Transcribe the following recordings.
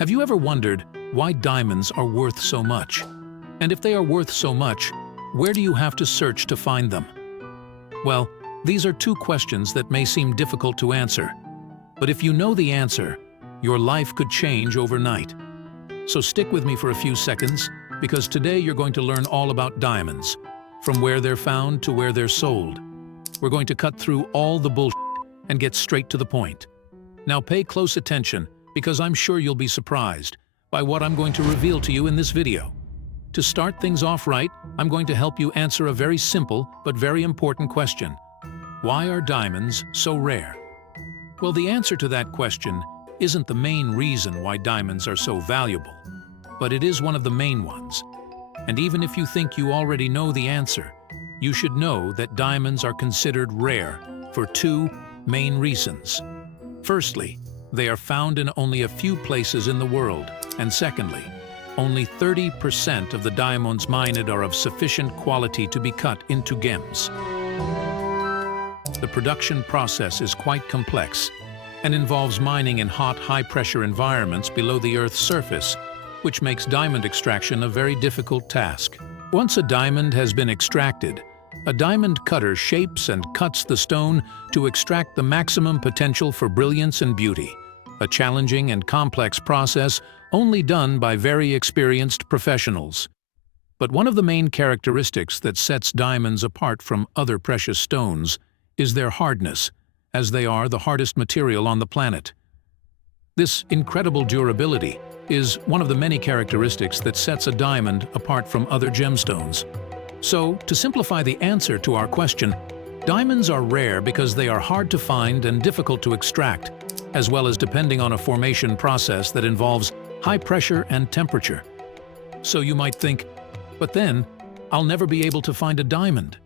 Have you ever wondered why diamonds are worth so much? And if they are worth so much, where do you have to search to find them? Well, these are two questions that may seem difficult to answer. But if you know the answer, your life could change overnight. So stick with me for a few seconds, because today you're going to learn all about diamonds, from where they're found to where they're sold. We're going to cut through all the bullshit and get straight to the point. Now pay close attention, because I'm sure you'll be surprised by what I'm going to reveal to you in this video. To start things off right, I'm going to help you answer a very simple but very important question. Why are diamonds so rare? Well, the answer to that question isn't the main reason why diamonds are so valuable, but it is one of the main ones. And even if you think you already know the answer, you should know that diamonds are considered rare for two main reasons. Firstly, they are found in only a few places in the world, and secondly, only 30% of the diamonds mined are of sufficient quality to be cut into gems. The production process is quite complex and involves mining in hot, high-pressure environments below the Earth's surface, which makes diamond extraction a very difficult task. Once a diamond has been extracted, a diamond cutter shapes and cuts the stone to extract the maximum potential for brilliance and beauty, a challenging and complex process only done by very experienced professionals. But one of the main characteristics that sets diamonds apart from other precious stones is their hardness, as they are the hardest material on the planet. This incredible durability is one of the many characteristics that sets a diamond apart from other gemstones. So, to simplify the answer to our question, diamonds are rare because they are hard to find and difficult to extract, as well as depending on a formation process that involves high pressure and temperature. So you might think, but then, I'll never be able to find a diamond.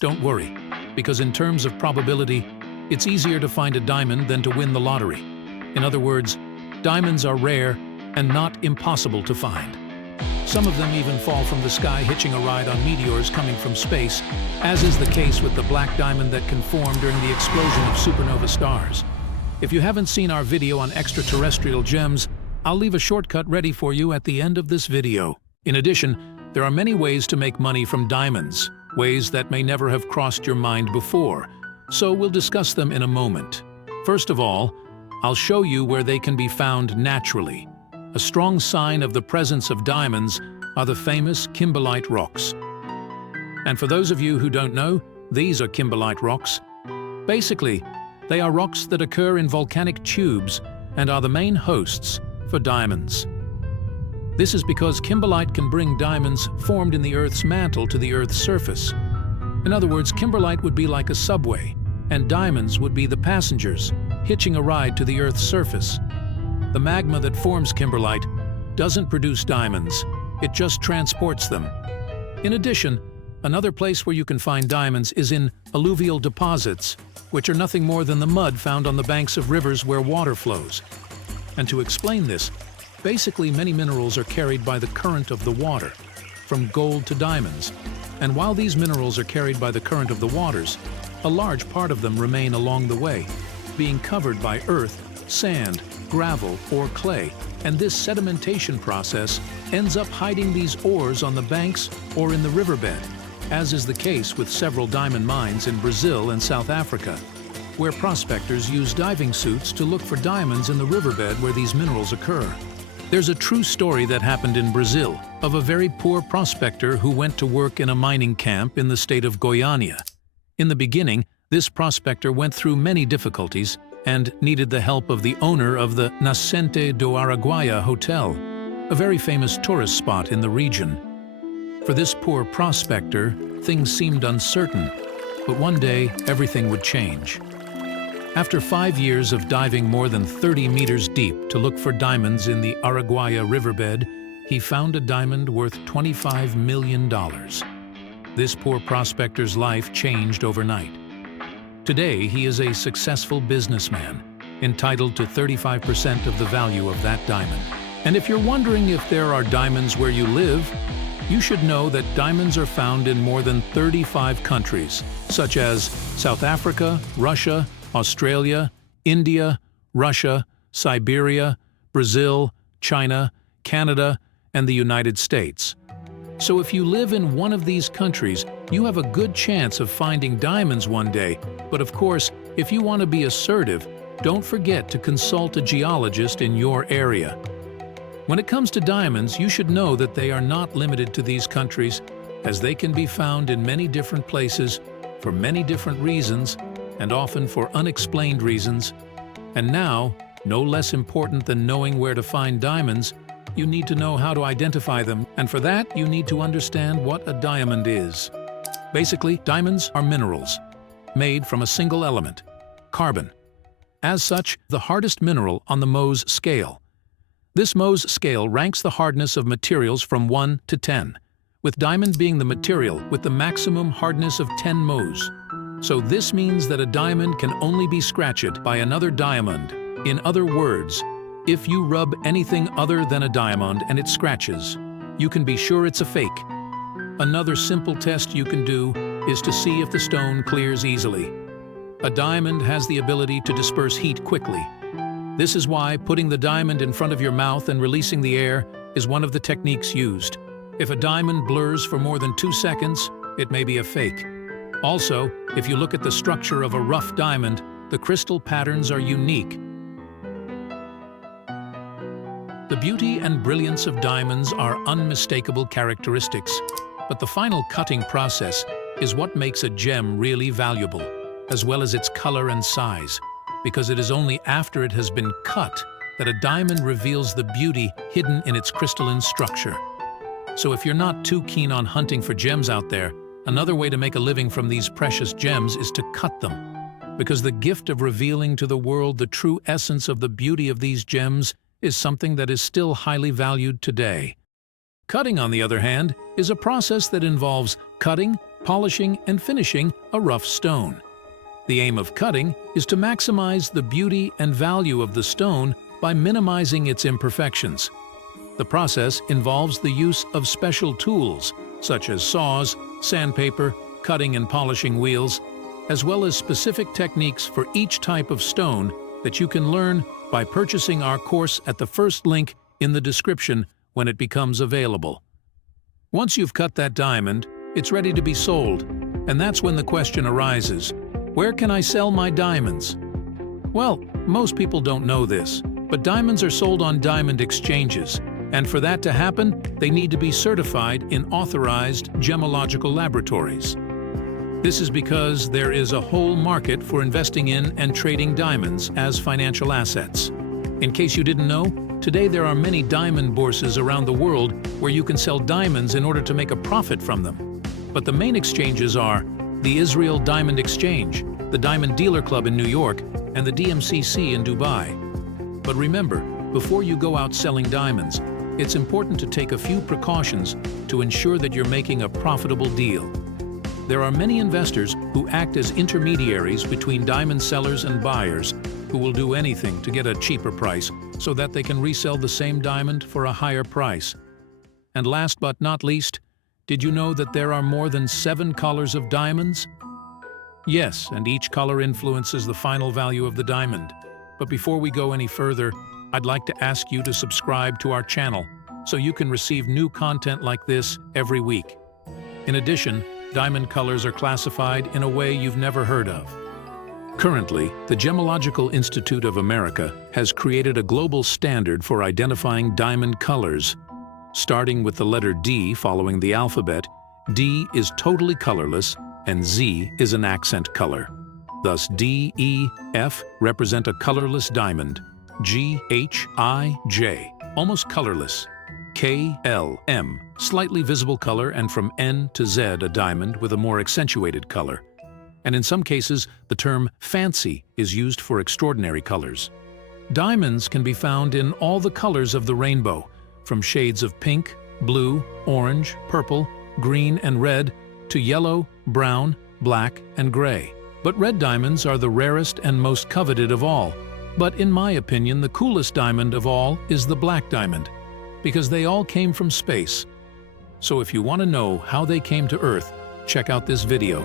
Don't worry, because in terms of probability, it's easier to find a diamond than to win the lottery. In other words, diamonds are rare and not impossible to find. Some of them even fall from the sky hitching a ride on meteors coming from space, as is the case with the black diamond that can form during the explosion of supernova stars. If you haven't seen our video on extraterrestrial gems, I'll leave a shortcut ready for you at the end of this video. In addition, there are many ways to make money from diamonds, ways that may never have crossed your mind before, so we'll discuss them in a moment. First of all, I'll show you where they can be found naturally. A strong sign of the presence of diamonds are the famous kimberlite rocks. And for those of you who don't know, these are kimberlite rocks. Basically, they are rocks that occur in volcanic tubes and are the main hosts for diamonds. This is because kimberlite can bring diamonds formed in the Earth's mantle to the Earth's surface. In other words, kimberlite would be like a subway, and diamonds would be the passengers, hitching a ride to the Earth's surface. The magma that forms kimberlite doesn't produce diamonds, it just transports them. In addition, another place where you can find diamonds is in alluvial deposits, which are nothing more than the mud found on the banks of rivers where water flows. And to explain this, basically many minerals are carried by the current of the water, from gold to diamonds. And while these minerals are carried by the current of the waters, a large part of them remain along the way, being covered by earth, sand, gravel, or clay, and this sedimentation process ends up hiding these ores on the banks or in the riverbed, as is the case with several diamond mines in Brazil and South Africa, where prospectors use diving suits to look for diamonds in the riverbed where these minerals occur. There's a true story that happened in Brazil of a very poor prospector who went to work in a mining camp in the state of Goiânia. In the beginning, this prospector went through many difficulties and needed the help of the owner of the Nascente do Araguaia Hotel, a very famous tourist spot in the region. For this poor prospector, things seemed uncertain, but one day everything would change. After 5 years of diving more than 30 meters deep to look for diamonds in the Araguaia riverbed, he found a diamond worth $25 million. This poor prospector's life changed overnight. Today, he is a successful businessman, entitled to 35% of the value of that diamond. And if you're wondering if there are diamonds where you live, you should know that diamonds are found in more than 35 countries, such as South Africa, Russia, Australia, India, Russia, Siberia, Brazil, China, Canada, and the United States. So if you live in one of these countries, you have a good chance of finding diamonds one day. But of course, if you want to be assertive, don't forget to consult a geologist in your area. When it comes to diamonds, you should know that they are not limited to these countries, as they can be found in many different places, for many different reasons, and often for unexplained reasons. And now, no less important than knowing where to find diamonds, you need to know how to identify them, and for that, you need to understand what a diamond is. Basically, diamonds are minerals, made from a single element, carbon. As such, the hardest mineral on the Mohs scale. This Mohs scale ranks the hardness of materials from 1 to 10, with diamond being the material with the maximum hardness of 10 Mohs. So this means that a diamond can only be scratched by another diamond. In other words, if you rub anything other than a diamond and it scratches, you can be sure it's a fake. Another simple test you can do is to see if the stone clears easily. A diamond has the ability to disperse heat quickly. This is why putting the diamond in front of your mouth and releasing the air is one of the techniques used. If a diamond blurs for more than 2 seconds, it may be a fake. Also, if you look at the structure of a rough diamond, the crystal patterns are unique. The beauty and brilliance of diamonds are unmistakable characteristics, but the final cutting process is what makes a gem really valuable, as well as its color and size, because it is only after it has been cut that a diamond reveals the beauty hidden in its crystalline structure. So if you're not too keen on hunting for gems out there, another way to make a living from these precious gems is to cut them, because the gift of revealing to the world the true essence of the beauty of these gems is something that is still highly valued today. Cutting, on the other hand, is a process that involves cutting, polishing, and finishing a rough stone. The aim of cutting is to maximize the beauty and value of the stone by minimizing its imperfections. The process involves the use of special tools, such as saws, sandpaper, cutting and polishing wheels, as well as specific techniques for each type of stone that you can learn by purchasing our course at the first link in the description when it becomes available. Once you've cut that diamond, it's ready to be sold, and that's when the question arises, where can I sell my diamonds? Well, most people don't know this, but diamonds are sold on diamond exchanges, and for that to happen, they need to be certified in authorized gemological laboratories. This is because there is a whole market for investing in and trading diamonds as financial assets. In case you didn't know, today there are many diamond bourses around the world where you can sell diamonds in order to make a profit from them. But the main exchanges are the Israel Diamond Exchange, the Diamond Dealer Club in New York, and the DMCC in Dubai. But remember, before you go out selling diamonds, it's important to take a few precautions to ensure that you're making a profitable deal. There are many investors who act as intermediaries between diamond sellers and buyers who will do anything to get a cheaper price so that they can resell the same diamond for a higher price. And last but not least, did you know that there are more than 7 colors of diamonds? Yes, and each color influences the final value of the diamond. But before we go any further, I'd like to ask you to subscribe to our channel so you can receive new content like this every week. In addition, diamond colors are classified in a way you've never heard of. Currently, the Gemological Institute of America has created a global standard for identifying diamond colors. Starting with the letter D following the alphabet, D is totally colorless and Z is an accent color. Thus, D, E, F represent a colorless diamond. G, H, I, J, almost colorless. K, L, M, slightly visible color, and from N to Z, a diamond with a more accentuated color. And in some cases, the term fancy is used for extraordinary colors. Diamonds can be found in all the colors of the rainbow, from shades of pink, blue, orange, purple, green, and red, to yellow, brown, black, and gray. But red diamonds are the rarest and most coveted of all. But in my opinion, the coolest diamond of all is the black diamond, because they all came from space. So if you want to know how they came to Earth, check out this video.